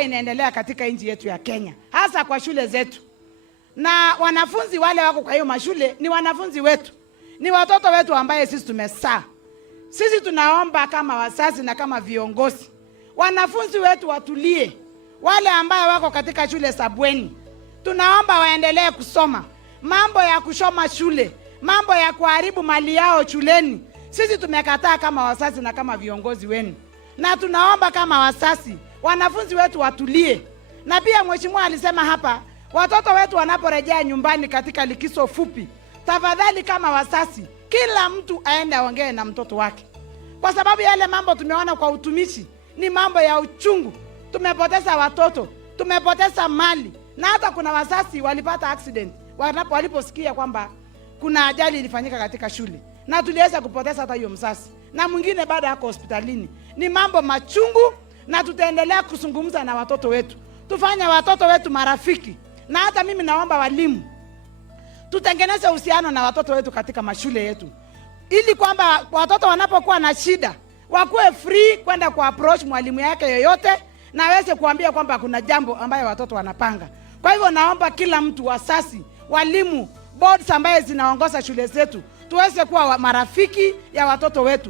ambayo inaendelea katika nchi yetu ya Kenya, hasa kwa shule zetu. Na wanafunzi wale wako kwa hiyo mashule ni wanafunzi wetu, ni watoto wetu ambaye sisi tumezaa. Sisi tunaomba kama wazazi na kama viongozi, wanafunzi wetu watulie. Wale ambao wako katika shule za bweni, tunaomba waendelee kusoma. Mambo ya kushoma shule, mambo ya kuharibu mali yao shuleni, sisi tumekataa kama wazazi na kama viongozi wenu. Na tunaomba kama wazazi, wanafunzi wetu watulie. Na pia mheshimiwa alisema hapa, watoto wetu wanaporejea nyumbani katika likizo fupi, tafadhali kama wazazi, kila mtu aende aongee na mtoto wake. Kwa sababu yale mambo tumeona kwa utumishi ni mambo ya uchungu. Tumepoteza watoto, tumepoteza mali, na hata kuna wazazi walipata accident waliposikia kwamba kuna ajali ilifanyika katika shule, na tuliweza kupoteza hata hiyo mzazi, na mwingine baada yako hospitalini. Ni mambo machungu, na tutaendelea kuzungumza na watoto wetu, tufanye watoto wetu marafiki. Na hata mimi naomba walimu tutengeneze uhusiano na watoto wetu katika mashule yetu, ili kwamba watoto wanapokuwa na shida wakuwe free kwenda ku approach mwalimu yake yoyote, na aweze kuambia kwamba kuna jambo ambayo watoto wanapanga. Kwa hivyo naomba kila mtu, wazazi, walimu, boards ambaye zinaongoza shule zetu, tuweze kuwa marafiki ya watoto wetu.